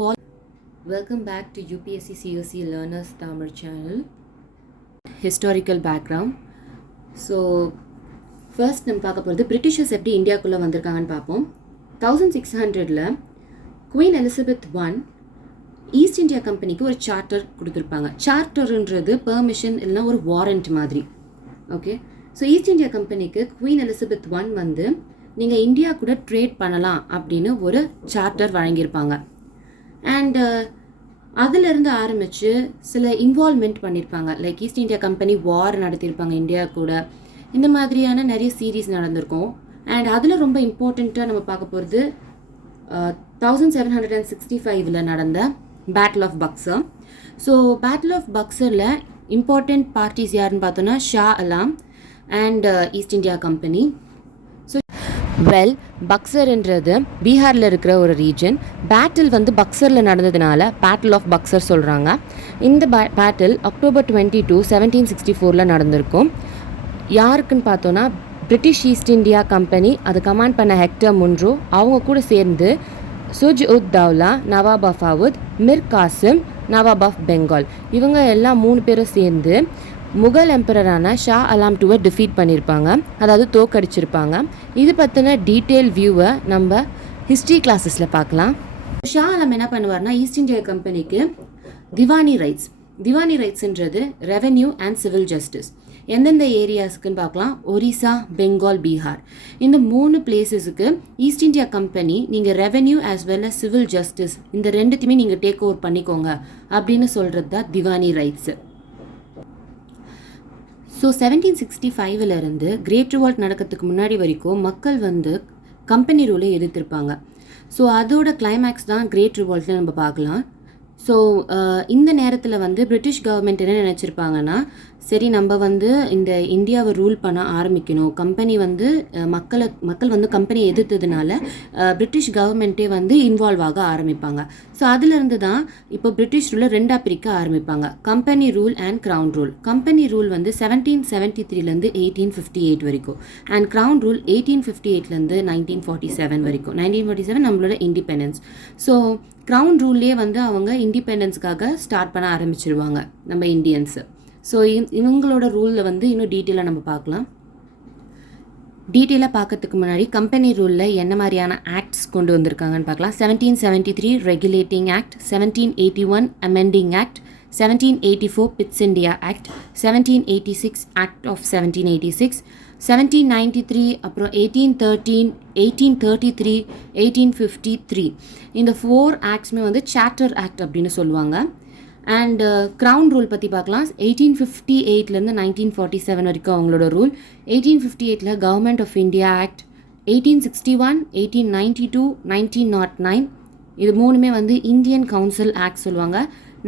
Welcome back to UPSC COC Learners Tamil channel. Historical background. So, first நம்ம பார்க்க போகிறது Britishers எப்படி இந்தியாவுக்குள்ளே வந்திருக்காங்கன்னு பார்ப்போம். 1600ல் queen Elizabeth I east India கம்பெனிக்கு ஒரு சார்ட்டர் கொடுத்துருப்பாங்க. சார்ட்டர்ன்றது பெர்மிஷன் இல்லைனா ஒரு வாரண்ட் மாதிரி. ஓகே, ஸோ ஈஸ்ட் இந்தியா கம்பெனிக்கு குவீன் எலிசபெத் I வந்து நீங்கள் இந்தியா கூட ட்ரேட் பண்ணலாம் அப்படின்னு ஒரு சார்ட்டர் வழங்கியிருப்பாங்க. அண்ட் அதிலிருந்து ஆரம்பித்து சில இன்வால்மெண்ட் பண்ணியிருப்பாங்க. லைக் ஈஸ்ட் இந்தியா கம்பெனி வார் நடத்தியிருப்பாங்க இந்தியா கூட. இந்த மாதிரியான நிறைய சீரீஸ் நடந்திருக்கும். அண்ட் அதில் ரொம்ப இம்பார்ட்டண்ட்டாக நம்ம பார்க்க போகிறது 1765 நடந்த battle of Buxar. So battle of பக்சரில் இம்பார்ட்டண்ட் பார்ட்டிஸ் யாருன்னு பார்த்தோன்னா Shah Alam and east India company. பக்சர்ன்றது பீகாரில் இருக்கிற ஒரு ரீஜன். பேட்டில் வந்து பக்சரில் நடந்ததுனால பேட்டில் ஆஃப் பக்சர் சொல்கிறாங்க. இந்த பேட்டில் October 22, 1764 நடந்திருக்கும். யாருக்குன்னு பார்த்தோன்னா பிரிட்டிஷ் ஈஸ்ட் இந்தியா கம்பெனி அதை கமாண்ட் பண்ண ஹெக்டர் முன்ரோ, அவங்க கூட சேர்ந்து சுஜ் உத் தௌலா, நவாப் ஆஃப் அவத், மிர் காசிம், நவாப் ஆஃப் பெங்கால், இவங்க எல்லாம் 3 பேரும் சேர்ந்து முகல் எம்பரரான ஷா அலாம் II டிஃபீட் பண்ணியிருப்பாங்க, அதாவது தோக்கடிச்சிருப்பாங்க. இது பற்றின டீட்டெயில் வியூவை நம்ம ஹிஸ்ட்ரி கிளாஸஸில் பார்க்கலாம். ஷா அலாம் என்ன பண்ணுவார்னா ஈஸ்ட் இந்தியா கம்பெனிக்கு திவானி ரைட்ஸ்ன்றது ரெவென்யூ அண்ட் சிவில் ஜஸ்டிஸ். எந்தெந்த ஏரியாஸுக்குன்னு பார்க்கலாம். ஒரிசா, பெங்கால், பீகார், இந்த 3 பிளேசஸுக்கு ஈஸ்ட் இந்தியா கம்பெனி நீங்கள் revenue as well as civil justice இந்த ரெண்டுத்தையுமே நீங்கள் டேக் ஓவர் பண்ணிக்கோங்க அப்படின்னு சொல்கிறது தான் Diwani rights. So 1765 great revolt நடக்கிறதுக்கு முன்னாடி வரைக்கும் மக்கள் வந்து கம்பெனி ரூலை எதிர்த்திருப்பாங்க. ஸோ அதோட கிளைமேக்ஸ் தான் கிரேட் ரிவால்ட்னு நம்ம பார்க்கலாம். ஸோ இந்த நேரத்தில் வந்து பிரிட்டிஷ் கவர்மெண்ட் என்ன நினச்சிருப்பாங்கன்னா, சரி நம்ம வந்து இந்த இந்தியாவை ரூல் பண்ண ஆரம்பிக்கணும். கம்பெனி வந்து மக்கள் வந்து கம்பெனியை எதிர்த்ததுனால பிரிட்டிஷ் கவர்மெண்ட்டே வந்து இன்வால்வ் ஆக ஆரம்பிப்பாங்க. ஸோ அதிலிருந்து தான் இப்போ பிரிட்டிஷ் ரூலை 2ஆக பிரிக்க ஆரம்பிப்பாங்க, company rule and crown rule. Company rule வந்து 1773 1858 வரைக்கும், அண்ட் க்ரௌன் ரூல் 1858 1947 வரைக்கும். 1947 நம்மளோட இண்டிபெண்டன்ஸ். ஸோ க்ரௌன் ரூல்லே வந்து அவங்க இண்டிபெண்டன்ஸ்க்காக ஸ்டார்ட் பண்ண ஆரம்பிச்சிருவாங்க நம்ம இந்தியன்ஸு. ஸோ இவங்களோட ரூலில் வந்து இன்னும் டீட்டெயிலாக நம்ம பார்க்கலாம். டீட்டெயிலாக பார்க்கறதுக்கு முன்னாடி கம்பெனி ரூலில் என்ன மாதிரியான ஆக்ட்ஸ் கொண்டு வந்திருக்காங்கன்னு பார்க்கலாம். 1773 regulating act, 1781 amending act, 1784 Pitt's India act, 1786 act of 1786, 1793, அப்புறம் 1813, 1833, 1853. இந்த 4 ஆக்ட்ஸுமே வந்து சார்ட்டர் ஆக்ட் அப்படின்னு சொல்லுவாங்க. அண்ட் க்ரௌன் ரூல் பற்றி பார்க்கலாம். 1858 1947 வரைக்கும் அவங்களோட rule. 1858 government of India act, 1861, 1892, 1909 இது 3மே வந்து இந்தியன் கவுன்சில் ஆக்ட் சொல்லுவாங்க.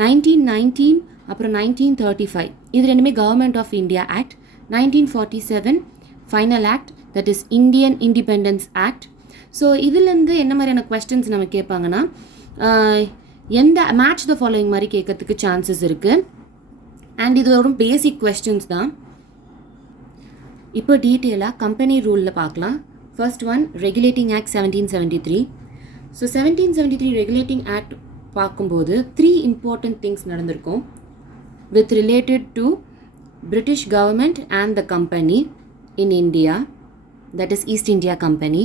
1919 அப்புறம் 1935 இது 2மே government of India act. 1947 final act, that is Indian independence act. So இதுலேருந்து என்ன மாதிரியான கொஸ்டின்ஸ் நம்ம கேட்பாங்கன்னா, எந்த மேட்ச் த ஃபாலோயிங் மாதிரி கேட்கறதுக்கு சான்சஸ் இருக்குது. அண்ட் இது ஒரு பேசிக் கொஸ்டின்ஸ் தான். இப்போ டீட்டெயிலாக கம்பெனி ரூலில் பார்க்கலாம். First one regulating act 1773. So 1773 regulating act பார்க்கும்போது 3 இம்பார்ட்டன்ட் திங்ஸ் நடந்திருக்கும் with related to British government and the company in India, that is East India company.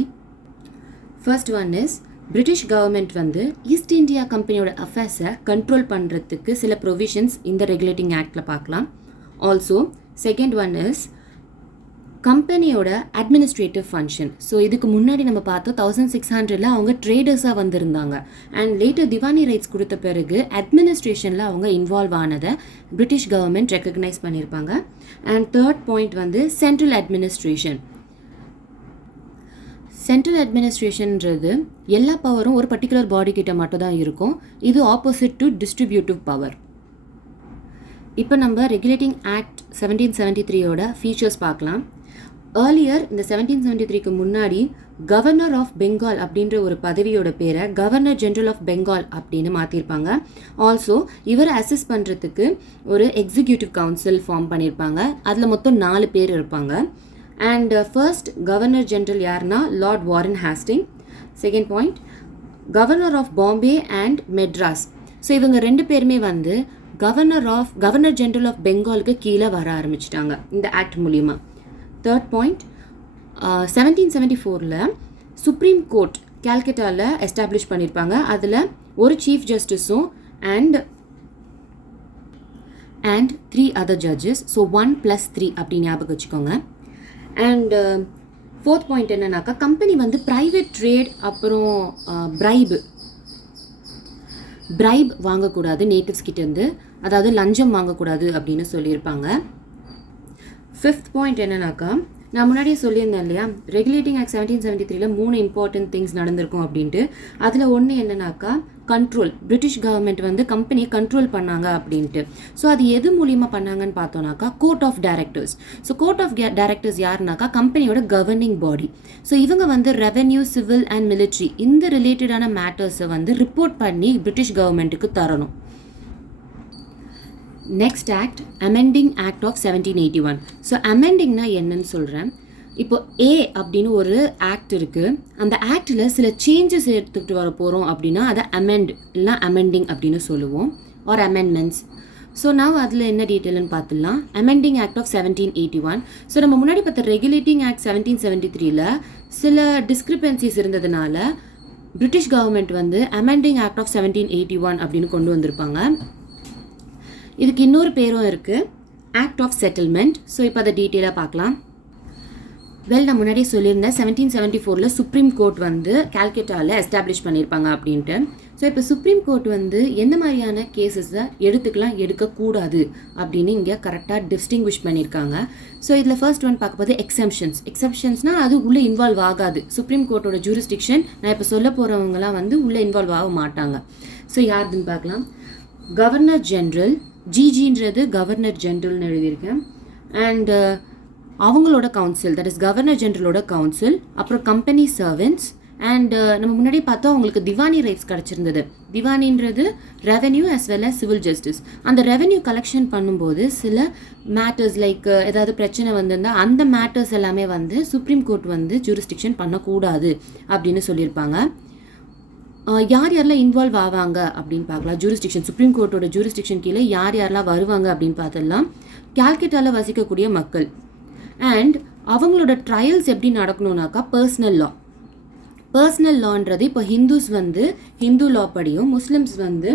First one is British government வந்து East India கம்பெனியோட அஃபேர்ஸை control பண்ணுறதுக்கு சில provisions இந்த regulating ஆக்டில் பார்க்கலாம். ஆல்சோ செகண்ட் ஒன் இஸ் கம்பெனியோட அட்மினிஸ்ட்ரேட்டிவ் ஃபங்க்ஷன். ஸோ இதுக்கு முன்னாடி நம்ம பார்த்தோம் 1600 அவங்க ட்ரேடர்ஸாக வந்திருந்தாங்க. அண்ட் லேட்டர் திவானி ரைட்ஸ் கொடுத்த பிறகு அட்மினிஸ்ட்ரேஷனில் அவங்க இன்வால்வ் ஆனதை பிரிட்டிஷ் கவர்மெண்ட் ரெக்கக்னைஸ் பண்ணியிருப்பாங்க. அண்ட் தேர்ட் பாயிண்ட் வந்து சென்ட்ரல் அட்மினிஸ்ட்ரேஷன். சென்ட்ரல் அட்மினிஸ்ட்ரேஷன்ன்றது எல்லா பவரும் ஒரு பர்டிகுலர் பாடி கிட்ட மட்டும் தான் இருக்கும். இது ஆப்போசிட் டு டிஸ்ட்ரிபியூட்டிவ் பவர். இப்போ நம்ம ரெகுலேட்டிங் ஆக்ட் 1773யோட ஃபீச்சர்ஸ் பார்க்கலாம். ஏர்லியர் இந்த 1773க்கு முன்னாடி கவர்னர் ஆஃப் பெங்கால் அப்படின்ற ஒரு பதவியோட பேரை கவர்னர் ஜென்ரல் ஆஃப் பெங்கால் அப்படின்னு மாற்றிருப்பாங்க. ஆல்சோ இவரை அசஸ் பண்ணுறதுக்கு ஒரு எக்ஸிக்யூட்டிவ் கவுன்சில் ஃபார்ம் பண்ணியிருப்பாங்க. அதில் மொத்தம் 4 பேர் இருப்பாங்க. அண்ட் ஃபர்ஸ்ட் கவர்னர் ஜென்ரல் யாருன்னா lord Warren Hasting. Second point governor of Bombay and Madras. So இவங்க ரெண்டு பேருமே வந்து கவர்னர் ஜெனரல் ஆஃப் பெங்காலுக்கு கீழே வர ஆரம்பிச்சிட்டாங்க இந்த ஆக்ட் மூலிமா. தேர்ட் பாயிண்ட், 1774 சுப்ரீம் கோர்ட் கால்கட்டாவில் எஸ்டாப்ளிஷ் பண்ணியிருப்பாங்க. அதில் ஒரு சீஃப் ஜஸ்டிஸும் அண்ட் 3 other judges. ஸோ 1+3 அப்படி ஞாபகம் வச்சுக்கோங்க. அண்ட் ஃபோர்த் பாயிண்ட் என்னன்னாக்கா, கம்பெனி வந்து ப்ரைவேட் ட்ரேட் அப்புறம் பிரைப் வாங்கக்கூடாது நேட்டிவ்ஸ் கிட்டேருந்து, அதாவது லஞ்சம் வாங்கக்கூடாது அப்படின்னு சொல்லியிருப்பாங்க. ஃபிஃப்த் பாயிண்ட் என்னன்னாக்கா, நான் முன்னாடியே சொல்லியிருந்தேன் இல்லையா, ரெகுலேட்டிங் ஆக்ட் 1773 3 இம்பார்ட்டன்ட் திங்ஸ் நடந்திருக்கும் அப்படின்ட்டு. அதில் ஒன்று என்னன்னாக்கா, கண்ட்ரோல். பிரிட்டிஷ் கவர்மெண்ட் வந்து கம்பெனியை கண்ட்ரோல் பண்ணாங்க அப்படின்ட்டு. ஸோ அது எது மூலியமாக பண்ணாங்கன்னு பார்த்தோன்னாக்கா, court of directors. So court of directors யாருனாக்கா, கம்பெனியோட கவர்னிங் பாடி. ஸோ இவங்க வந்து ரெவென்யூ, சிவில் அண்ட் மிலிட்ரி இந்த ரிலேட்டடான மேட்டர்ஸை வந்து ரிப்போர்ட் பண்ணி பிரிட்டிஷ் கவர்மெண்ட்டுக்கு தரணும். Next act, amending act of 1781. So அமெண்டிங்னா என்னன்னு சொல்கிறேன். இப்போ ஏ அப்படின்னு ஒரு ஆக்ட் இருக்குது. அந்த ஆக்டில் சில சேஞ்சஸ் எடுத்துக்கிட்டு வர போகிறோம் அப்படின்னா அதை அமெண்ட் இல்லை அமெண்டிங் அப்படின்னு சொல்லுவோம், ஆர் அமெண்ட்மெண்ட்ஸ். ஸோ நான் அதில் என்ன டீட்டெயில்னு பார்த்துடலாம். Amending act of 1781. ஸோ நம்ம முன்னாடி பார்த்த ரெகுலேட்டிங் ஆக்ட் 1773 சில டிஸ்கிரிபன்சிஸ் இருந்ததுனால பிரிட்டிஷ் கவர்மெண்ட் வந்து அமெண்டிங் ஆக்ட் ஆஃப் 1781 அப்படின்னு கொண்டு வந்திருப்பாங்க. இதுக்கு இன்னொரு பேரும் இருக்குது, ஆக்ட் ஆஃப் செட்டில்மெண்ட். ஸோ இப்போ அதை டீட்டெயிலாக பார்க்கலாம். நான் முன்னாடியே சொல்லியிருந்தேன் 1774 சுப்ரீம் கோர்ட் வந்து கால்கட்டாவில் எஸ்டாப்ளிஷ் பண்ணியிருப்பாங்க அப்படின்ட்டு. ஸோ இப்போ சுப்ரீம் கோர்ட் வந்து எந்த மாதிரியான கேசஸை எடுத்துக்கலாம், எடுக்கக்கூடாது அப்படின்னு இங்கே கரெக்டாக டிஸ்டிங்விஷ் பண்ணியிருக்காங்க. ஸோ இதில் ஃபர்ஸ்ட் ஒன் பார்க்கும்போது எக்ஸம்ஷன்ஸ்னால் அது உள்ளே இன்வால்வ் ஆகாது. சுப்ரீம் கோர்ட்டோட ஜூரிஸ்டிக்ஷன் நான் இப்போ சொல்ல போகிறவங்களாம் வந்து உள்ளே இன்வால்வ் ஆக மாட்டாங்க. ஸோ யாருதுன்னு பார்க்கலாம். கவர்னர் ஜென்ரல், ஜிஜின்றது கவர்னர் ஜென்ரல்னு எழுதியிருக்கேன். அண்ட் அவங்களோட கவுன்சில், தட் இஸ் கவர்னர் ஜென்ரலோட கவுன்சில். அப்புறம் கம்பெனி சர்வெண்ட்ஸ். அண்ட் நம்ம முன்னாடி பார்த்தா அவங்களுக்கு திவானி ரைட்ஸ் கிடச்சிருந்தது. திவானின்றது revenue as well as civil justice. அந்த ரெவென்யூ கலெக்ஷன் பண்ணும்போது சில மேட்டர்ஸ் லைக் ஏதாவது பிரச்சனை வந்திருந்தால் அந்த மேட்டர்ஸ் எல்லாமே வந்து சுப்ரீம் கோர்ட் வந்து ஜூரிஸ்டிக்ஷன் பண்ணக்கூடாது அப்படின்னு சொல்லியிருப்பாங்க. யார் யாரெல்லாம் இன்வால்வ் ஆவாங்க அப்படின்னு பார்க்கலாம். ஜூரிஸ்டிக்ஷன், சுப்ரீம் கோர்ட்டோட ஜூரிஸ்டிக்ஷன் கீழே யார் யாரெல்லாம் வருவாங்க அப்படின்னு பார்த்தலாம். கால்கட்டாவில் வசிக்கக்கூடிய மக்கள். அண்ட் அவங்களோட ட்ரையல்ஸ் எப்படி நடக்கணும்னாக்கா, பர்சனல் லான்றது இப்போ ஹிந்துஸ் வந்து ஹிந்து லா படியும், முஸ்லிம்ஸ் வந்து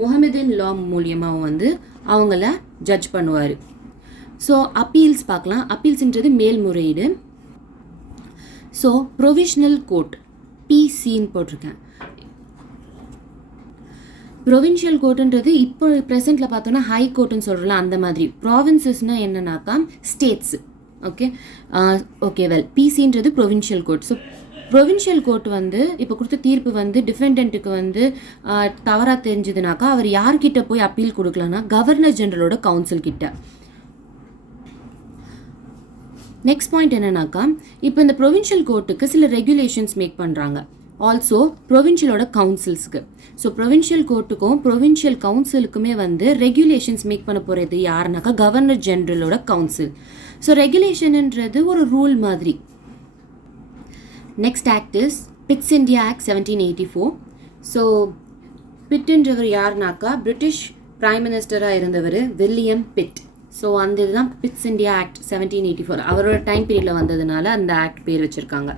முஹம்மதின் லா மூலியமாக வந்து அவங்கள ஜட்ஜ் பண்ணுவார். ஸோ அப்பீல்ஸ் பார்க்கலாம். அப்பீல்ஸ்ன்றது மேல்முறையீடு. ஸோ ப்ரொவிஷனல் கோர்ட், பிசின்னு போட்டிருக்கேன். ப்ரொவின்ஷியல் கோர்ட்டுன்றது இப்போ ப்ரெசென்ட்டில் பார்த்தோன்னா ஹை கோர்ட்டுன்னு சொல்கிறோம்ல, அந்த மாதிரி. ப்ராவின்சஸ்னால் என்னன்னாக்கா ஸ்டேட்ஸு. ஓகே பிசின்றது provincial court. So provincial court வந்து இப்போ கொடுத்த தீர்ப்பு வந்து டிஃபெண்டன்ட்டுக்கு வந்து தவறாக தெரிஞ்சதுனாக்கா அவர் யார்கிட்ட போய் அப்பீல் கொடுக்கலான்னா கவர்னர் ஜெனரலோட கவுன்சில் கிட்ட. நெக்ஸ்ட் பாயிண்ட் என்னன்னாக்கா, இப்போ இந்த ப்ரொவின்ஷியல் கோர்ட்டுக்கு சில ரெகுலேஷன்ஸ் மேக் பண்ணுறாங்க. ஆல்சோ ப்ரொவின்ஷியலோட கவுன்சில்ஸ்க்கு. ஸோ ப்ரொவின்ஷியல் கோர்ட்டுக்கும் ப்ரொவின்ஷியல் கவுன்சிலுக்குமே வந்து ரெகுலேஷன்ஸ் மேக் பண்ண போகிறது யாருனாக்கா கவர்னர் ஜெனரலோட கவுன்சில். ஸோ ரெகுலேஷன்ன்றது ஒரு ரூல் மாதிரி. Next act is Pitt's India act 1784. So பிட்டுன்றவர் யாருனாக்கா பிரிட்டிஷ் பிரைம் மினிஸ்டராக இருந்தவர் வில்லியம் பிட். ஸோ அந்த இதுதான் பிட்ஸ் இந்தியா ஆக்ட் 1784. அவரோட டைம் பீரியடில் வந்ததுனால அந்த ஆக்ட் பேர் வச்சுருக்காங்க.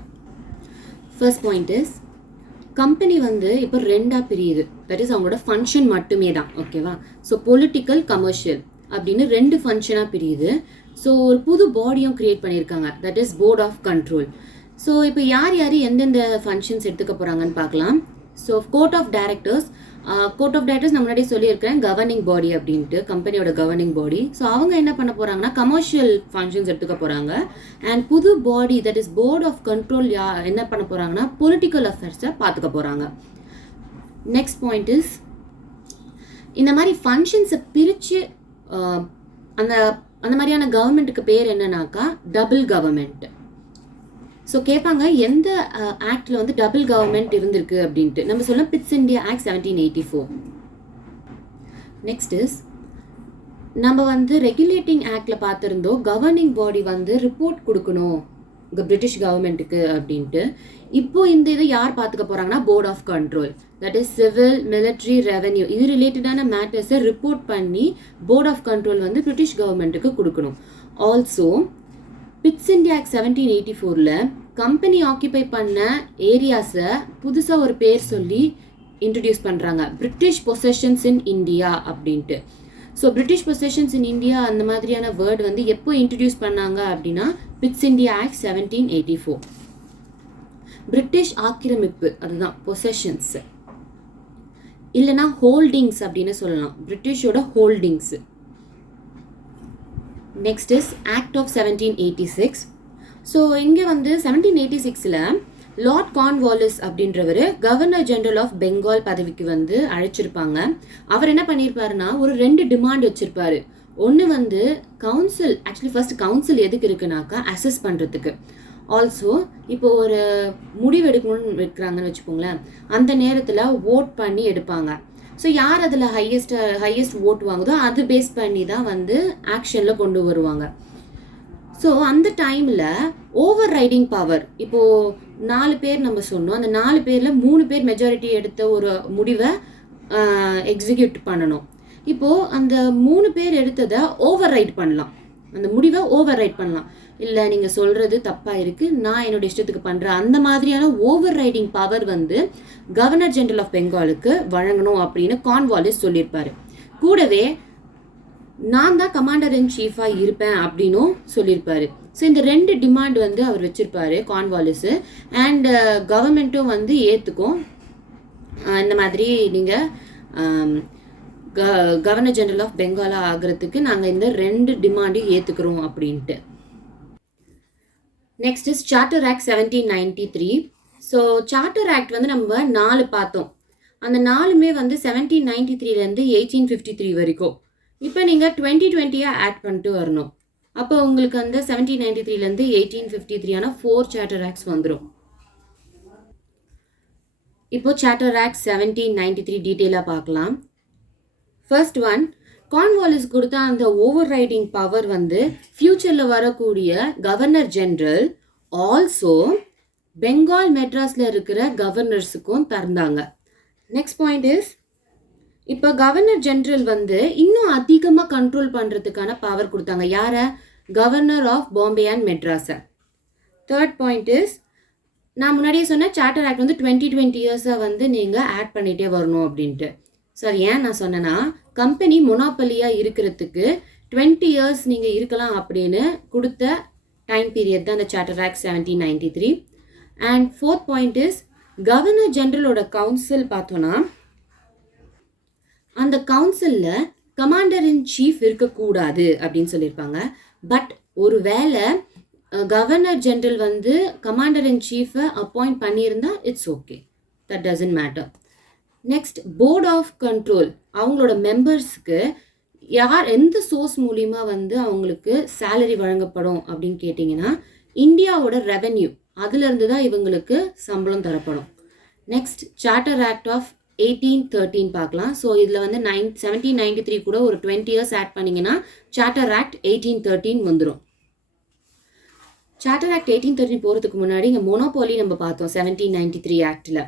ஃபர்ஸ்ட் பாயிண்ட் இஸ், கம்பெனி வந்து இப்போ ரெண்டாக பிரியுது. தட் இஸ் அவங்களோட ஃபங்க்ஷன் மட்டுமே தான், ஓகேவா. ஸோ பொலிட்டிக்கல், கமர்ஷியல் அப்படின்னு 2 ஃபங்க்ஷனாக பிரியுது. ஸோ ஒரு புது பாடியும் க்ரியேட் பண்ணியிருக்காங்க, that is board of control. So இப்போ யார் எந்தெந்த ஃபங்க்ஷன்ஸ் எடுத்துக்க போகிறாங்கன்னு பார்க்கலாம். ஸோ கோர்ட் ஆஃப் டைரக்டர்ஸ் நான் முன்னாடி சொல்லியிருக்கேன் கவர்னிங் பாடி அப்படின்ட்டு, கம்பெனியோட கவர்னிங் பாடி. ஸோ அவங்க என்ன பண்ண போகிறாங்கன்னா கமர்ஷியல் ஃபங்க்ஷன்ஸ் எடுத்துக்க போகிறாங்க. அண்ட் புது body that is board of control என்ன பண்ண போகிறாங்கன்னா பொலிட்டிக்கல் அஃபேர்ஸை பார்த்துக்க போகிறாங்க. நெக்ஸ்ட் பாயிண்ட் இஸ், இந்த மாதிரி ஃபங்க்ஷன்ஸை பிரித்து அந்த மாதிரியான கவர்மெண்ட்டுக்கு பேர் என்னன்னாக்கா டபுள் கவர்மெண்ட். ஸோ கேட்பாங்க எந்த ஆக்டில் வந்து டபுள் கவர்மெண்ட் இருந்திருக்கு அப்படின்ட்டு. நம்ம சொல்லலாம் bits India act 1784. Next is, நம்ம வந்து ரெகுலேட்டிங் ஆக்டில் பார்த்துருந்தோம் கவர்னிங் பாடி வந்து ரிப்போர்ட் கொடுக்கணும் பிரிட்டிஷ் கவர்மெண்ட்டுக்கு அப்படின்ட்டு. இப்போ இந்த இதை யார் பார்த்துக்க போகிறாங்கன்னா board of control, that is civil, military, revenue, இது ரிலேட்டடான மேட்டர்ஸை ரிப்போர்ட் பண்ணி போர்ட் ஆஃப் கண்ட்ரோல் வந்து பிரிட்டிஷ் கவர்மெண்ட்டுக்கு கொடுக்கணும். Also Pitt's India act 1784 company occupy பண்ண ஏரியாஸை புதுசாக ஒரு பேர் சொல்லி இன்ட்ரடியூஸ் பண்ணுறாங்க, பிரிட்டிஷ் பொசஷன்ஸ் இன் இந்தியா அப்படின்ட்டு. So British possessions in India அந்த மாதிரியான வேர்டு வந்து எப்போ இன்ட்ரடியூஸ் பண்ணாங்க அப்படின்னா பிட்ஸ் இந்தியா ஆக்ட் 1784. பிரிட்டிஷ் ஆக்கிரமிப்பு, அதுதான் பொசஷன்ஸ், இல்லைனா ஹோல்டிங்ஸ் அப்படின்னு சொல்லலாம், பிரிட்டிஷோட holdings. Next is act of 1786. So இங்கே வந்து 1786 லார்ட் கார்ன்வாலிஸ் அப்படின்றவர் கவர்னர் ஜெனரல் ஆஃப் பெங்கால் பதவிக்கு வந்து அழைச்சிருப்பாங்க. அவர் என்ன பண்ணியிருப்பாருன்னா ஒரு 2 டிமாண்ட் வச்சிருப்பாரு. ஒன்று வந்து கவுன்சில், ஆக்சுவலி ஃபர்ஸ்ட் கவுன்சில் எதுக்கு இருக்குனாக்கா அசஸ் பண்ணுறதுக்கு. ஆல்சோ இப்போ ஒரு முடிவு எடுக்கணும்னு வைக்கிறாங்கன்னு வச்சுக்கோங்களேன், அந்த நேரத்தில் ஓட் பண்ணி எடுப்பாங்க. ஸோ யார் அதில் ஹையஸ்ட் ஓட் வாங்குதோ அது பேஸ் பண்ணி தான் வந்து ஆக்ஷனில் கொண்டு வருவாங்க. ஸோ அந்த டைமில் ஓவர் ரைடிங் பவர், இப்போது 4 பேர் நம்ம சொன்னோம், அந்த 4 பேரில் 3 பேர் மெஜாரிட்டி எடுத்த ஒரு முடிவை எக்ஸிக்யூட் பண்ணணும். இப்போது அந்த 3 பேர் எடுத்ததை ஓவர் ரைட் பண்ணலாம், அந்த முடிவை ஓவர் ரைட் பண்ணலாம். இல்லை நீங்கள் சொல்கிறது தப்பாக இருக்குது, நான் என்னோட இஷ்டத்துக்கு பண்ணுறேன், அந்த மாதிரியான ஓவர் ரைடிங் பவர் வந்து கவர்னர் ஜெனரல் ஆஃப் பெங்காலுக்கு வழங்கணும் அப்படின்னு கார்ன்வாலிஸ் சொல்லியிருப்பார். கூடவே நான் தான் கமாண்டர் இன் சீஃபாக இருப்பேன் அப்படின்னும் சொல்லியிருப்பாரு. ஸோ இந்த 2 டிமாண்ட் வந்து அவர் வச்சுருப்பாரு கார்ன்வாலிஸு. அண்ட் கவர்மெண்ட்டும் வந்து ஏற்றுக்கும், இந்த மாதிரி நீங்கள் கவர்னர் ஜெனரல் ஆஃப் பெங்காலாக ஆகிறதுக்கு நாங்கள் இந்த 2 டிமாண்டையும் ஏற்றுக்கிறோம் அப்படின்ட்டு. Next is charter act 1793. So charter act வந்து நம்ம 4 பார்த்தோம். அந்த 4மே வந்து 1793 1853 வரைக்கும். இப்போ நீங்கள் 2020 ஆட் பண்ணிட்டு வரணும். அப்போ உங்களுக்கு அந்த 1793 1853 4 சார்ட்டர் ஆக்ட்ஸ் வந்துடும். இப்போ சார்ட்டர் ஆக்ட் 1793 டீட்டெயிலாக பார்க்கலாம். ஃபர்ஸ்ட் ஒன், கார்ன்வாலிஸ் கொடுத்த அந்த ஓவர் ரைடிங் பவர் வந்து ஃப்யூச்சரில் வரக்கூடிய கவர்னர் ஜெனரல், ஆல்சோ பெங்கால் மெட்ராஸில் இருக்கிற கவர்னர்ஸுக்கும் தந்தாங்க. நெக்ஸ்ட் பாயிண்ட் இஸ், இப்போ கவர்னர் ஜெனரல் வந்து இன்னும் அதிகமாக கண்ட்ரோல் பண்ணுறதுக்கான பவர் கொடுத்தாங்க. யாரை? கவர்னர் ஆஃப் பாம்பே அண்ட் மெட்ராஸை. தேர்ட் பாயிண்ட் இஸ், நான் முன்னாடியே சொன்ன சார்ட்டர் ஆக்ட் வந்து 20 இயர்ஸாக வந்து நீங்கள் ஆட் பண்ணிகிட்டே வரணும் அப்படின்ட்டு. சார் ஏன் நான் சொன்னேன்னா, கம்பெனி மொனாப்பலியாக இருக்கிறதுக்கு 20 இயர்ஸ் நீங்கள் இருக்கலாம் அப்படின்னு கொடுத்த டைம் பீரியட் தான் அந்த charter act 1793. And fourth point is, governor ஜெனரலோட கவுன்சில் பார்த்தோன்னா அந்த கவுன்சிலில் கமாண்டர் இன் சீஃப் இருக்கக்கூடாது அப்படின்னு சொல்லியிருப்பாங்க. பட் ஒரு வேளை கவர்னர் ஜெனரல் வந்து கமாண்டர் இன் சீஃபை அப்பாயிண்ட் பண்ணியிருந்தா it's okay, that doesn't matter. Next, board of control அவங்களோட மெம்பர்ஸ்க்கு எந்த சோர்ஸ் மூலிமா வந்து அவங்களுக்கு சேலரி வழங்கப்படும் அப்படின்னு கேட்டிங்கன்னா இந்தியாவோட ரெவென்யூ, அதுலேருந்து தான் இவங்களுக்கு சம்பளம் தரப்படும். நெக்ஸ்ட், சார்ட்டர் ஆக்ட் ஆஃப் 1813 பார்க்கலாம். ஸோ இதில் வந்து 1793 கூட ஒரு 20 இயர்ஸ் ஆட் பண்ணிங்கன்னா சார்ட்டர் ஆக்ட் 1813 வந்துடும். சார்ட்டர் ஆக்ட் 1813 போகிறதுக்கு முன்னாடி இங்கே மொனோபாலி நம்ம பார்த்தோம் 1793 ஆக்டில்.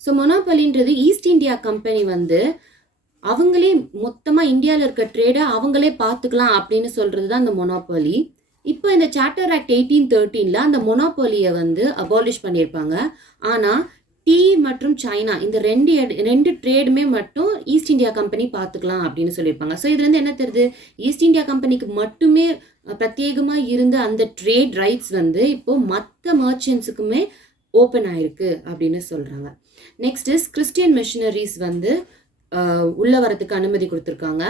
ஸோ மொனோபாலின்றது ஈஸ்ட் இந்தியா கம்பெனி வந்து அவங்களே மொத்தமாக இந்தியாவில் இருக்க ட்ரேடை அவங்களே பார்த்துக்கலாம் அப்படின்னு சொல்கிறது தான் அந்த மொனோபாலி. இப்போ இந்த சார்ட்டர் ஆக்ட் 1813 அந்த மொனோபாலியை வந்து அபாலிஷ் பண்ணியிருப்பாங்க. ஆனால் டீ மற்றும் சைனா இந்த ரெண்டு ட்ரேடுமே மட்டும் ஈஸ்ட் இந்தியா கம்பெனி பார்த்துக்கலாம் அப்படின்னு சொல்லியிருப்பாங்க. ஸோ இதுலேருந்து என்ன தெரியுது, ஈஸ்ட் இந்தியா கம்பெனிக்கு மட்டுமே பிரத்யேகமாக இருந்த அந்த ட்ரேட் ரைட்ஸ் வந்து இப்போது மற்ற மர்ச்சன்ட்ஸுக்குமே ஓப்பன் ஆயிருக்கு அப்படின்னு சொல்கிறாங்க. நெக்ஸ்ட் இஸ், கிறிஸ்டியன் மிஷனரிஸ் வந்து உள்ளே வரத்துக்கு அனுமதி கொடுத்துருக்காங்க.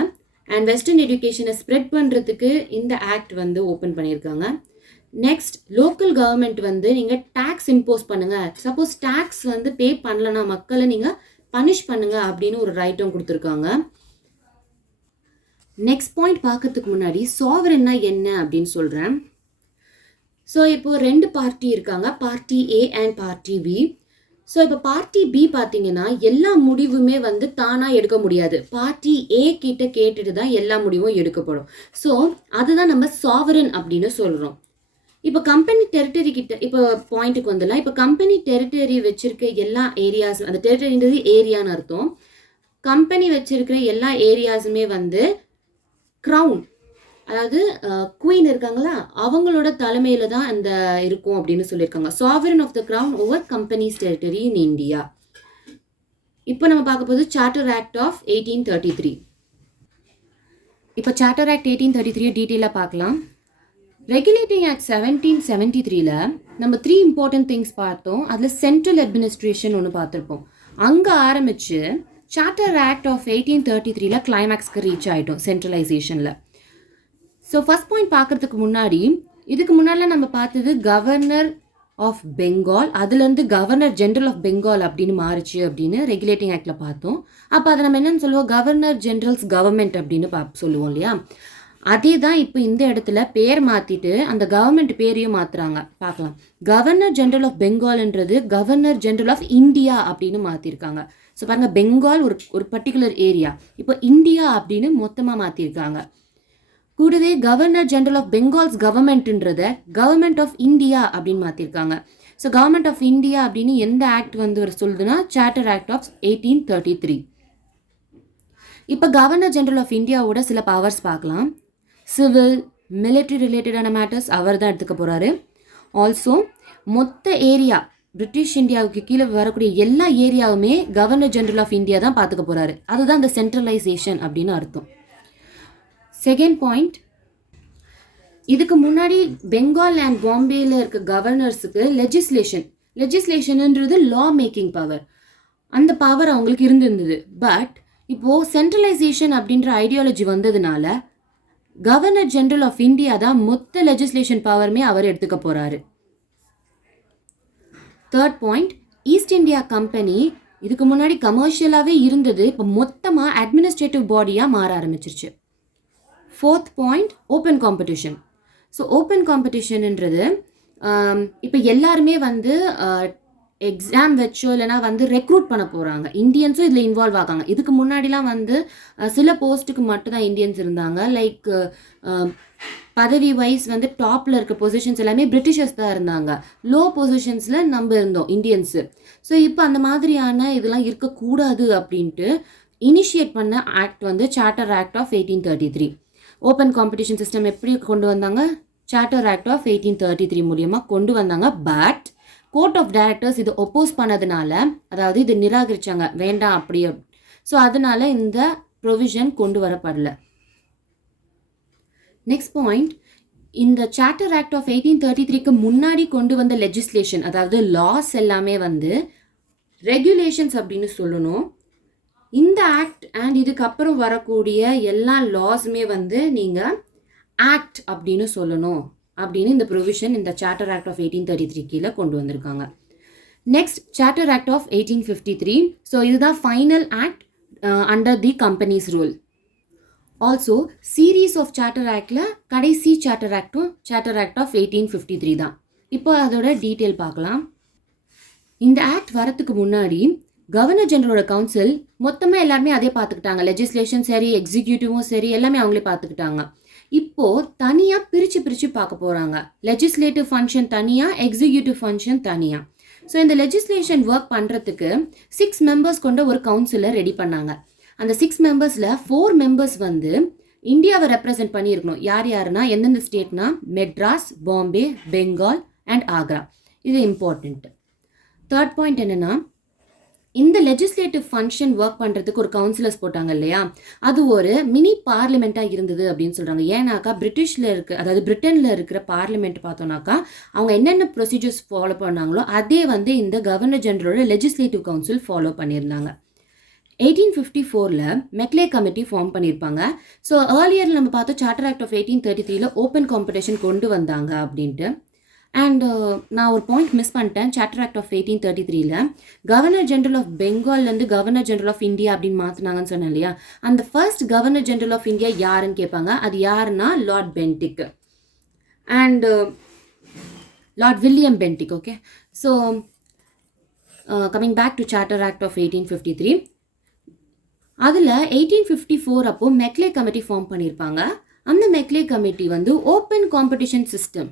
அண்ட் வெஸ்டர்ன் எஜுகேஷனை ஸ்ப்ரெட் பண்ணுறதுக்கு இந்த ஆக்ட் வந்து ஓப்பன் பண்ணியிருக்காங்க. நெக்ஸ்ட், லோக்கல் கவர்மெண்ட் வந்து நீங்கள் டேக்ஸ் இம்போஸ் பண்ணுங்கள், சப்போஸ் டேக்ஸ் வந்து பே பண்ணலன்னா மக்களை நீங்கள் பனிஷ் பண்ணுங்கள் அப்படின்னு ஒரு ரைட்டும் கொடுத்துருக்காங்க. நெக்ஸ்ட் பாயிண்ட் பார்க்கறதுக்கு முன்னாடி சாவரன்னா என்ன அப்படின்னு சொல்கிறேன். ஸோ இப்போது 2 பார்ட்டி இருக்காங்க, party A and party B. So இப்போ பார்ட்டி பி பார்த்தீங்கன்னா எல்லா முடிவுமே வந்து தானாக எடுக்க முடியாது, பார்ட்டி ஏ கிட்ட கேட்டுட்டு தான் எல்லா முடிவும் எடுக்கப்படும். ஸோ அதுதான் நம்ம சாவரன் அப்படின்னு சொல்கிறோம். இப்போ கம்பெனி டெரிட்டரி கிட்ட இப்போ பாயிண்ட்டுக்கு வந்துடலாம். இப்போ கம்பெனி டெரிட்டரி வச்சிருக்க எல்லா ஏரியாஸ், அந்த டெரிட்டரின்றது ஏரியான்னு அர்த்தம். கம்பெனி வச்சிருக்கிற எல்லா ஏரியாஸுமே வந்து க்ரௌன், அதாவது குயின் இருக்காங்களா, அவங்களோட தலைமையில தான் அந்த இருக்கும் அப்படின்னு சொல்லியிருக்காங்க. Sovereign of the crown over company's territory in India. இப்போ நம்ம பார்க்க போது சார்ட்டர் ஆக்ட் ஆஃப் 1833. இப்போ சார்ட்டர் ஆக்ட் 1833 டீட்டெயிலாக பார்க்கலாம். ரெகுலேட்டிங் ஆக்ட் 1773ல நம்ம 3 இம்பார்ட்டன்ட் திங்ஸ் பார்த்தோம். அதில் சென்ட்ரல் அட்மினிஸ்ட்ரேஷன் ஒன்று பார்த்துருப்போம். அங்கே ஆரம்பித்து சார்ட்டர் ஆக்ட் ஆஃப் 1833ல கிளைமேக்ஸ்க்கு ரீச் ஆகிட்டோம் சென்ட்ரலைசேஷனில். ஸோ ஃபஸ்ட் பாயிண்ட் பார்க்குறதுக்கு முன்னாடி, இதுக்கு முன்னாடிலாம் நம்ம பார்த்தது கவர்னர் ஆஃப் பெங்கால், அதுலேருந்து கவர்னர் ஜென்ரல் ஆஃப் பெங்கால் அப்படின்னு மாறுச்சு அப்படின்னு ரெகுலேட்டிங் ஆக்டில் பார்த்தோம். அப்போ அதை நம்ம என்னென்னு சொல்லுவோம், கவர்னர் ஜென்ரல்ஸ் கவர்மெண்ட் அப்படின்னு சொல்லுவோம் இல்லையா. அதே தான் இப்போ இந்த இடத்துல பேர் மாற்றிட்டு அந்த கவர்மெண்ட் பேரையும் மாற்றுறாங்க. பார்க்கலாம். கவர்னர் ஜென்ரல் ஆஃப் பெங்கால்ன்றது கவர்னர் ஜென்ரல் ஆஃப் இந்தியா அப்படின்னு மாற்றிருக்காங்க. ஸோ பாருங்கள், பெங்கால் ஒரு பர்டிகுலர் ஏரியா, இப்போ இந்தியா அப்படின்னு மொத்தமாக மாற்றிருக்காங்க. கூடவே கவர்னர் ஜென்ரல் ஆஃப் பெங்கால்ஸ் கவர்மெண்ட்ன்றத கவர்மெண்ட் ஆஃப் இந்தியா அப்படின்னு மாற்றிருக்காங்க. ஸோ கவர்மெண்ட் ஆஃப் இந்தியா அப்படின்னு எந்த ஆக்ட் வந்து சொல்லுதுன்னா சார்ட்டர் ஆக்ட் ஆஃப் 1833. இப்போ கவர்னர் ஜென்ரல் ஆஃப் இந்தியாவோட சில பவர்ஸ் பார்க்கலாம். சிவில், மிலிட்ரி ரிலேட்டடான மேட்டர்ஸ் அவர் தான் எடுத்துக்க போகிறாரு. ஆல்சோ மொத்த ஏரியா, பிரிட்டிஷ் இந்தியாவுக்கு கீழே வரக்கூடிய எல்லா ஏரியாவுமே கவர்னர் ஜென்ரல் ஆஃப் இந்தியா தான் பார்த்துக்க போகிறாரு. அதுதான் இந்த சென்ட்ரலைசேஷன் அப்படின்னு அர்த்தம். செகண்ட் பாயிண்ட், இதுக்கு முன்னாடி பெங்கால் அண்ட் பாம்பேயில் இருக்க கவர்னர்ஸுக்கு லெஜிஸ்லேஷன்ன்றது லா மேக்கிங் பவர், அந்த பவர் அவங்களுக்கு இருந்திருந்தது. பட் இப்போது சென்ட்ரலைசேஷன் அப்படின்ற ஐடியாலஜி வந்ததுனால கவர்னர் ஜென்ரல் ஆஃப் இந்தியா தான் மொத்த லெஜிஸ்லேஷன் பவருமே அவர் எடுத்துக்க போகிறாரு. Third point, East India company இதுக்கு முன்னாடி கமர்ஷியலாகவே இருந்தது, இப்போ மொத்தமாக அட்மினிஸ்ட்ரேட்டிவ் பாடியாக மாற ஆரம்பிச்சிருச்சு. Fourth point, open competition. So open காம்படிஷன்ன்றது இப்போ எல்லாருமே வந்து எக்ஸாம் வச்சோ இல்லைனா வந்து ரெக்ரூட் பண்ண போகிறாங்க. இந்தியன்ஸும் இதில் இன்வால்வ் ஆகாங்க. இதுக்கு முன்னாடிலாம் வந்து சில போஸ்ட்டுக்கு மட்டும்தான் இந்தியன்ஸ் இருந்தாங்க. லைக் பதவி வைஸ் வந்து டாப்பில் இருக்க பொசிஷன்ஸ் எல்லாமே பிரிட்டிஷர்ஸ் தான் இருந்தாங்க. லோ பொசிஷன்ஸில் நம்ம இருந்தோம் இந்தியன்ஸு. ஸோ இப்போ அந்த மாதிரியான இதெல்லாம் இருக்கக்கூடாது அப்படின்ட்டு இனிஷியேட் பண்ண ஆக்ட் வந்து charter act of 1833. Open competition system எப்படி கொண்டு வந்தாங்க, சார்ட்டர் ஆக்ட் ஆஃப் 1833 மூலியமாக கொண்டு வந்தாங்க. பட் கோர்ட் ஆஃப் டைரக்டர்ஸ் இது ஒப்போஸ் பண்ணதுனால, அதாவது இது நிராகரிச்சாங்க, வேண்டாம் அப்படி. ஸோ அதனால இந்த ப்ரொவிஷன் கொண்டு வரப்படல. நெக்ஸ்ட் பாயிண்ட், இந்த சார்ட்டர் ஆக்ட் ஆஃப் 1833க்கு முன்னாடி கொண்டு வந்த லெஜிஸ்லேஷன், அதாவது லாஸ் எல்லாமே வந்து ரெகுலேஷன்ஸ் அப்படின்னு சொல்லணும். இந்த ஆக்ட் அண்ட் இதுக்கப்புறம் வரக்கூடிய எல்லா லாஸுமே வந்து நீங்கள் ஆக்ட் அப்படின்னு சொல்லணும் அப்படின்னு இந்த ப்ரொவிஷன் இந்த சார்ட்டர் ஆக்ட் ஆஃப் 1833 கீழே கொண்டு வந்திருக்காங்க. Next, charter act of 1853. So இதுதான் final act under the company's rule. Also series of charter ஆக்டில் கடைசி சார்ட்டர் ஆக்டும் சார்ட்டர் ஆக்ட் ஆஃப் 1853 தான். இப்போ அதோட டீட்டெயில் பார்க்கலாம். இந்த ஆக்ட் வரத்துக்கு முன்னாடி கவர்னர் ஜெனரலோட கவுன்சில் மொத்தமாக எல்லாருமே அதே பார்த்துக்கிட்டாங்க. லெஜிஸ்லேஷன் சரி, எக்ஸிக்யூட்டிவும் சரி, எல்லாமே அவங்களே பார்த்துக்கிட்டாங்க. இப்போது தனியாக பிரித்து பார்க்க போகிறாங்க. லெஜிஸ்லேட்டிவ் ஃபங்க்ஷன் தனியாக, எக்ஸிக்யூட்டிவ் ஃபங்க்ஷன் தனியாக. ஸோ இந்த லெஜிஸ்லேஷன் ஒர்க் பண்ணுறதுக்கு 6 மெம்பர்ஸ் கொண்ட ஒரு கவுன்சிலை ரெடி பண்ணாங்க. அந்த 6 மெம்பர்ஸில் 4 மெம்பர்ஸ் வந்து இந்தியாவை ரெப்ரசன்ட் பண்ணியிருக்கணும். யார் யாருன்னா, எந்தெந்த ஸ்டேட்னா மெட்ராஸ், பாம்பே, பெங்கால் அண்ட் ஆக்ரா. இது இம்பார்ட்டண்ட். தேர்ட் பாயிண்ட் என்னென்னா, இந்த லெஜிஸ்லேட்டிவ் ஃபங்க்ஷன் ஒர்க் பண்ணுறதுக்கு ஒரு கவுன்சிலர்ஸ் போட்டாங்க இல்லையா, அது ஒரு மினி பார்லிமெண்ட்டாக இருந்தது அப்படின்னு சொல்கிறாங்க. ஏன்னாக்கா அதாவது பிரிட்டனில் இருக்கிற பார்லிமெண்ட் பார்த்தோன்னாக்கா அவங்க என்னென்ன ப்ரொசீஜர்ஸ் ஃபாலோ பண்ணாங்களோ அதே வந்து இந்த கவர்னர் ஜெனரலோட லெஜிஸ்லேட்டிவ் கவுன்சில் ஃபாலோ பண்ணியிருந்தாங்க. 1854ல் மெக்லே கமிட்டி ஃபார்ம் பண்ணியிருப்பாங்க. ஸோ ஏர்லியரில் நம்ம பார்த்தோம் சார்ட்டர் ஆக்ட் ஆஃப் 1833ல் ஓப்பன் காம்படிஷன் கொண்டு வந்தாங்க அப்படின்ட்டு. அண்ட் நான் ஒரு பாயிண்ட் மிஸ் பண்ணிட்டேன். சார்ட்டர் ஆக்ட் ஆஃப் 1833ல் கவர்னர் ஜெனரல் ஆஃப் பெங்கால்லேருந்து கவர்னர் ஜெனரல் ஆஃப் இந்தியா அப்படின்னு மாற்றினாங்கன்னு சொன்னேன் இல்லையா. அந்த first governor general of India யாருன்னு கேட்பாங்க. அது யாருன்னா lord Bentinck and lord William Bentinck. Okay, so coming back to charter act of 1853, அதில் 1854 அப்போது மெக்லே கமிட்டி ஃபார்ம் பண்ணியிருப்பாங்க. அந்த மெக்லே கமிட்டி வந்து open competition system,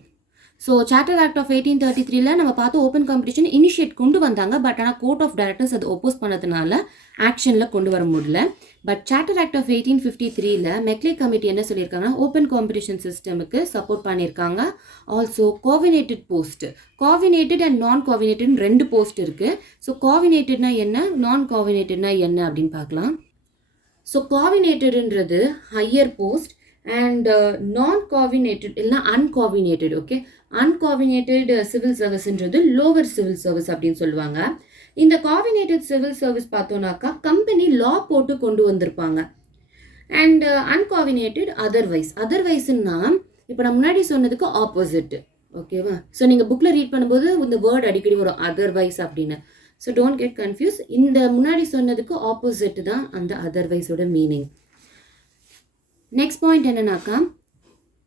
so charter act of 1833ல நம்ம பார்த்து ஓப்பன் காம்படிஷன் இனிஷியேட் கொண்டு வந்தாங்க. பட் ஆனால் கோர்ட் ஆஃப் டைரக்டர்ஸ் அது ஒப்போஸ் பண்ணதுனால ஆக்ஷனில் கொண்டு வர முடியல. பட் சார்ட்டர் ஆக்ட் ஆஃப் 1853ல மெக்லே கமிட்டி என்ன சொல்லியிருக்காங்கன்னா ஓப்பன் காம்படிஷன் சிஸ்டமுக்கு சப்போர்ட் பண்ணியிருக்காங்க. Also covenanted post, covenanted and non covenanted 2 post இருக்குது. ஸோ கோவினேட்டட்னா என்ன, நான் கோவினேட்டட்னா என்ன அப்படின்னு பார்க்கலாம். ஸோ கோவினேட்டட்ன்றது higher post and non covenanted இல்லைனா அன்கோவினேட்டட். ஓகே, அன்கோவினேட்டட் சிவில் சர்வீஸ்ன்றது லோவர் சிவில் சர்வீஸ் அப்படின்னு சொல்லுவாங்க. இந்த கோவினேட்டட் சிவில் சர்வீஸ் பார்த்தோன்னாக்கா கம்பெனி லா போட்டு கொண்டு வந்திருப்பாங்க. அண்ட் அன்கோவினேட்டட் அதர்வைஸ்ன்னா இப்போ நான் முன்னாடி சொன்னதுக்கு ஆப்போசிட். ஓகேவா? ஸோ நீங்கள் புக்கில் ரீட் பண்ணும்போது இந்த வேர்ட் அடிக்கடி வரும் அதர்வைஸ் அப்படின்னு. So don't get confuse. இந்த முன்னாடி சொன்னதுக்கு ஆப்போசிட் தான் அந்த அதர்வைஸோட மீனிங். நெக்ஸ்ட் பாயிண்ட் என்னன்னாக்கா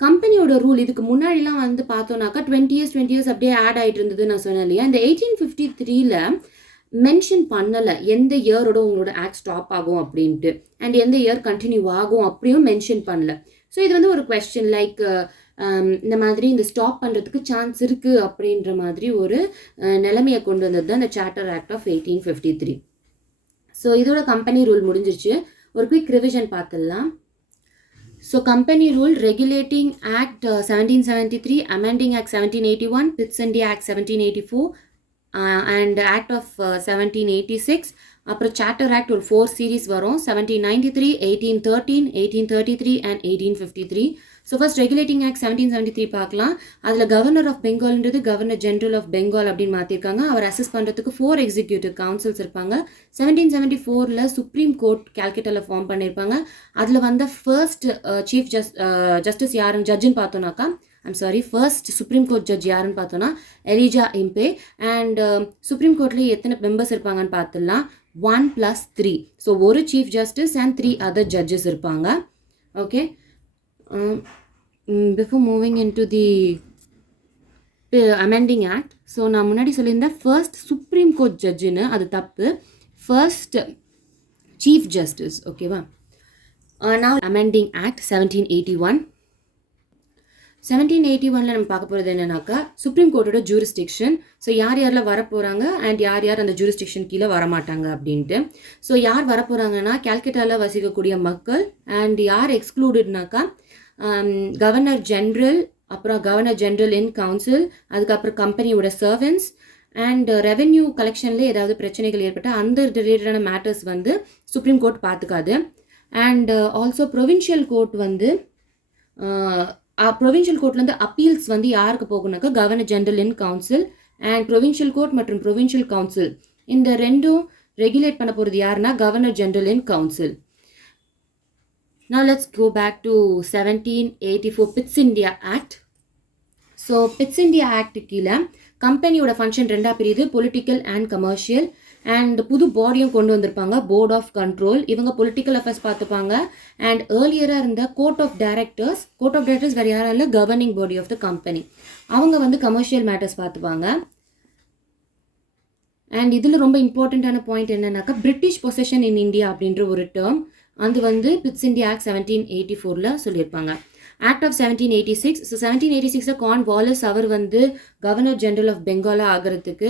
கம்பெனியோட ரூல் இதுக்கு முன்னாடிலாம் வந்து பார்த்தோன்னாக்கா 20 இயர்ஸ் அப்படியே ஆட் ஆகிட்டு இருந்தது நான் சொன்னேன் இல்லையா. இந்த 1853ல மென்ஷன் பண்ணலை எந்த இயரோட உங்களோட ஆக்ட் ஸ்டாப் ஆகும் அப்படின்ட்டு அண்ட் எந்த இயர் கண்டினியூ ஆகும் அப்படியும் மென்ஷன் பண்ணல. ஸோ இது வந்து ஒரு கொஸ்டின் லைக் இந்த மாதிரி இந்த ஸ்டாப் பண்ணுறதுக்கு சான்ஸ் இருக்குது அப்படின்ற மாதிரி ஒரு நிலைமையை கொண்டு வந்தது தான் இந்த சார்ட்டர் ஆக்ட் ஆஃப் 1853. ஸோ இதோட கம்பெனி ரூல் முடிஞ்சிருச்சு. ஒரு குவிக் ரிவிஷன் பார்த்துடலாம். So Company Rule Regulating Act 1773, Amending Act 1781, Pitt India Act 1784 and Act of 1786. அப்புறம் சார்ட்டர் ஆக்ட் ஒரு 4 சீரீஸ் வரும். 1793, 1813, 1833 and 1853. So first regulating act 1773 பார்க்கலாம். அதில் கவர்னர் ஆஃப் பெங்கால்ன்றது கவர்னர் ஜென்ரல் ஆஃப் பெங்கால் அப்படின்னு மாற்றிருக்காங்க. அவர் அசஸ் பண்ணுறதுக்கு 4 எக்ஸிக்யூட்டிவ் கவுன்சில்ஸ் இருப்பாங்க. 1774ல் சுப்ரீம் கோர்ட் கால்கட்டாவில் ஃபார்ம் பண்ணியிருப்பாங்க. அதில் வந்த ஃபர்ஸ்ட் சீஃப் ஜஸ்டிஸ் யாருன்னு ஜட்ஜுன்னு பார்த்தோன்னாக்கா ஃபர்ஸ்ட் சுப்ரீம் கோர்ட் ஜட்ஜ் யாருன்னு பார்த்தோன்னா எலிஜா இம்பே. அண்ட் சுப்ரீம் கோர்ட்லேயே எத்தனை மெம்பர்ஸ் இருப்பாங்கன்னு பார்த்துடலாம். 1+3. ஸோ ஒரு chief justice and 3 other judges இருப்பாங்க. Okay, before moving in to the amending act, so நான் முன்னாடி சொல்லியிருந்தேன் ஃபர்ஸ்ட் சுப்ரீம் கோர்ட் ஜட்ஜுன்னு, அது தப்பு. First chief justice. ஓகேவா? நான் அமெண்டிங் ஆக்ட் 1781. 1781ல் நம்ம பார்க்க போகிறது என்னன்னாக்கா சுப்ரீம் கோர்ட்டோட ஜூரிஸ்டிக்ஷன். ஸோ யாரெல்லாம் வரப்போகிறாங்க அண்ட் யார் அந்த ஜூரிஸ்டிக்ஷன் கீழே வரமாட்டாங்க அப்படின்ட்டு. ஸோ யார் வரப்போகிறாங்கன்னா கால்கட்டாவில் வசிக்கக்கூடிய மக்கள். அண்ட் யார் எக்ஸ்க்ளூடட்னாக்கா கவர்னர் ஜென்ரல், அப்புறம் கவர்னர் ஜென்ரல் இன் கவுன்சில், அதுக்கப்புறம் கம்பெனியோட சர்வன்ஸ் அண்ட் ரெவென்யூ கலெக்ஷனில் ஏதாவது பிரச்சனைகள் ஏற்பட்டால் அந்த ரிலேட்டடான மேட்டர்ஸ் வந்து சுப்ரீம் கோர்ட் பார்த்துக்காது. அண்ட் ஆல்சோ ப்ரொவின்ஷியல் கோர்ட் வந்து ப்ரொவின்ஷியல் கோர்ட்லேருந்து அப்பீல்ஸ் வந்து யாருக்கு போகணுனாக்கா governor general in council. And provincial court மற்றும் ப்ரொவின்ஷியல் கவுன்சில் இந்த ரெண்டும் ரெகுலேட் பண்ண போகிறது யாருன்னா governor general in council. Now let's go back to 1784 Pitt India Act. So Pitt India Act கீழே கம்பெனியோட ஃபங்க்ஷன் 2 பிரியுது, பொலிட்டிக்கல் அண்ட் கமர்ஷியல். அண்ட் புது பாடியும் கொண்டு வந்திருப்பாங்க, போர்ட் ஆஃப் கண்ட்ரோல். இவங்க பொலிட்டிக்கல் அஃபேர்ஸ் பார்த்துப்பாங்க. அண்ட் ஏர்லியராக இருந்த கோர்ட் ஆஃப் டைரக்டர்ஸ் வேறு யாரும் இல்லை, governing body of the company. அவங்க வந்து கமர்ஷியல் மேட்டர்ஸ் பார்த்துப்பாங்க. அண்ட் இதில் ரொம்ப இம்பார்ட்டண்ட்டான பாயிண்ட் என்னன்னாக்கா பிரிட்டிஷ் பொசஷன் இன் இந்தியா அப்படின்ற ஒரு டேர்ம் அது வந்து பிட்ஸ் இந்தியா ஆக்ட் 1784ல் சொல்லியிருப்பாங்க. Act of 1786. ஸோ 1786ல் கார்ன் வாலஸ் அவர் வந்து கவர்னர் ஜென்ரல் ஆஃப் பெங்காலாக ஆகிறதுக்கு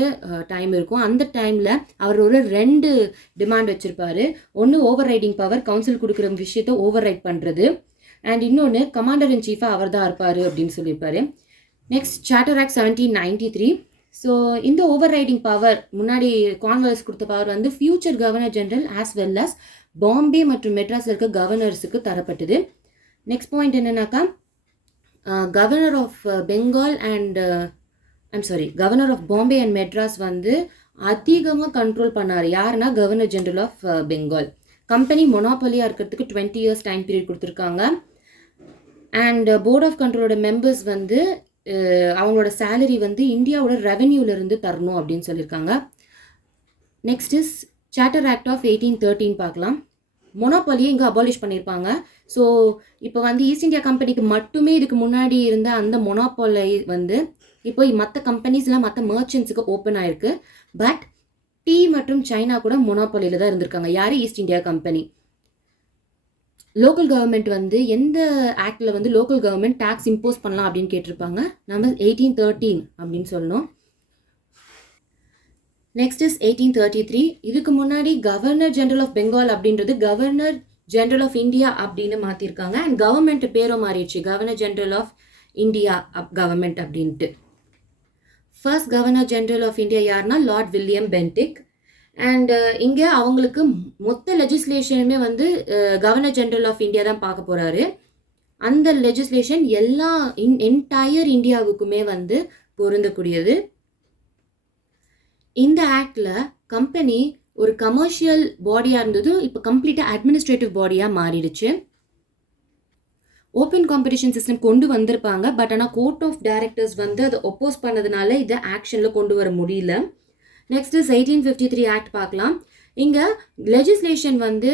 டைம் இருக்கும். அந்த டைமில் அவர் ஒரு 2 டிமாண்ட் வச்சுருப்பார். ஒன்று ஓவர் ரைடிங் பவர், கவுன்சில் கொடுக்குற விஷயத்தை ஓவர் ரைட் பண்ணுறது. அண்ட் இன்னொன்று கமாண்டர் இன் சீஃபாக அவர் தான் இருப்பார் அப்படின்னு சொல்லியிருப்பார். Next charter act 1793. ஸோ இந்த ஓவர் ரைடிங் பவர் முன்னாடி கார்ன்வாலிஸ் கொடுத்த பவர் வந்து future governor general as well as Bombay மற்றும் மெட்ராஸில் இருக்க கவர்னர்ஸுக்கு தரப்பட்டது. நெக்ஸ்ட் பாயிண்ட் என்னன்னாக்கா governor of Bengal and governor of Bombay and Madras வந்து அதிகமாக கண்ட்ரோல் பண்ணார். யாருன்னா governor general of Bengal. Company மொனாபலியாக இருக்கிறதுக்கு 20 இயர்ஸ் டைம் பீரியட் கொடுத்துருக்காங்க. அண்ட் போர்ட் ஆஃப் கண்ட்ரோலோட மெம்பர்ஸ் வந்து அவங்களோட சேலரி வந்து இந்தியாவோட ரெவென்யூலேருந்து தரணும் அப்படின்னு சொல்லியிருக்காங்க. Next is charter act of 1813 பார்க்கலாம். மொனோபாலியை இங்கே அபாலிஷ் பண்ணியிருப்பாங்க. ஸோ இப்போ வந்து ஈஸ்ட் இந்தியா கம்பெனிக்கு மட்டுமே இதுக்கு முன்னாடி இருந்த அந்த மொனோபாலை வந்து இப்போ மற்ற கம்பெனிஸ்லாம் மற்ற மர்ச்சன்ட்ஸுக்கு ஓப்பன் ஆயிருக்கு. பட் டீ மற்றும் சைனா கூட மொனோபாலியில் தான் இருந்திருக்காங்க. யார்? East India company. Local government வந்து எந்த ஆக்டில் வந்து லோக்கல் கவர்மெண்ட் டேக்ஸ் இம்போஸ் பண்ணலாம் அப்படின்னு கேட்டிருப்பாங்க. நம்ம 1813 அப்படின்னு சொல்லணும். Next is 1833. இதுக்கு முன்னாடி கவர்னர் ஜெனரல் ஆஃப் பெங்கால் அப்படின்றது கவர்னர் ஜெனரல் ஆஃப் இந்தியா அப்படின்னு மாற்றிருக்காங்க. அண்ட் கவர்மெண்ட் பேரும் மாறிடுச்சு, governor general of India government அப்படின்ட்டு. First governor general of India யாருன்னா லார்ட் வில்லியம் பென்டிக். அண்ட் இங்கே அவங்களுக்கு மொத்த லெஜிஸ்லேஷனுமே வந்து கவர்னர் ஜெனரல் ஆஃப் இந்தியா தான் பார்க்க போகிறாரு. அந்த லெஜிஸ்லேஷன் எல்லா என்டையர் இந்தியாவுக்குமே வந்து பொருந்தக்கூடியது. இந்த ஆக்டில் கம்பெனி ஒரு கமர்ஷியல் பாடியாக இருந்தது, இப்போ கம்ப்ளீட்டாக அட்மினிஸ்ட்ரேட்டிவ் பாடியாக மாறிடுச்சு. ஓப்பன் காம்படிஷன் சிஸ்டம் கொண்டு வந்திருப்பாங்க, பட் ஆனால் கோர்ட் ஆஃப் டைரக்டர்ஸ் வந்து அதை ஒப்போஸ் பண்ணதுனால இதை ஆக்ஷனில் கொண்டு வர முடியல. நெக்ஸ்ட் இஸ் 1853 ஆக்ட் பார்க்கலாம். இங்கே லெஜிஸ்லேஷன் வந்து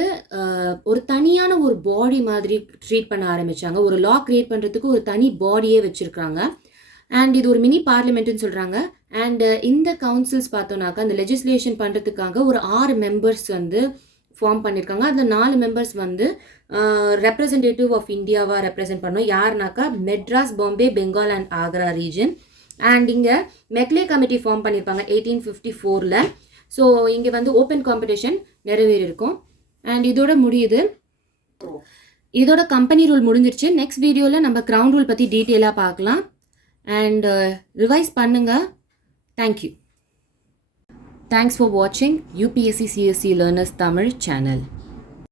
ஒரு தனியான ஒரு பாடி மாதிரி ட்ரீட் பண்ண ஆரம்பித்தாங்க. ஒரு லா க்ரியேட் பண்ணுறதுக்கு ஒரு தனி பாடியே வச்சுருக்காங்க. அண்ட் இது ஒரு மினி பார்லிமெண்ட்டுன்னு சொல்கிறாங்க. அண்ட் இந்த கவுன்சில்ஸ் பார்த்தோன்னாக்கா அந்த லெஜிஸ்லேஷன் பண்ணுறதுக்காக ஒரு 6 மெம்பர்ஸ் வந்து ஃபார்ம் பண்ணியிருக்காங்க. அதில் 4 மெம்பர்ஸ் வந்து ரெப்ரசன்டேட்டிவ் ஆஃப் இந்தியாவாக ரெப்ரசென்ட் பண்ணோம். யாருனாக்கா Madras, Bombay, Bengal and Agra region. And இங்கே மெக்லே கமிட்டி ஃபார்ம் பண்ணியிருப்பாங்க 1854. ஸோ இங்கே வந்து ஓப்பன் காம்படிஷன் நிறைவேறியிருக்கும். அண்ட் இதோட முடியுது, இதோட கம்பெனி ரூல் முடிஞ்சிருச்சு. நெக்ஸ்ட் வீடியோவில் நம்ம கிரவுன் ரூல் பற்றி டீட்டெயிலாக பார்க்கலாம். அண்ட் ரிவைஸ் பண்ணுங்கள். தேங்க்யூ. தேங்க்ஸ் ஃபார் வாட்சிங் UPSC CSC Learners Tamil channel.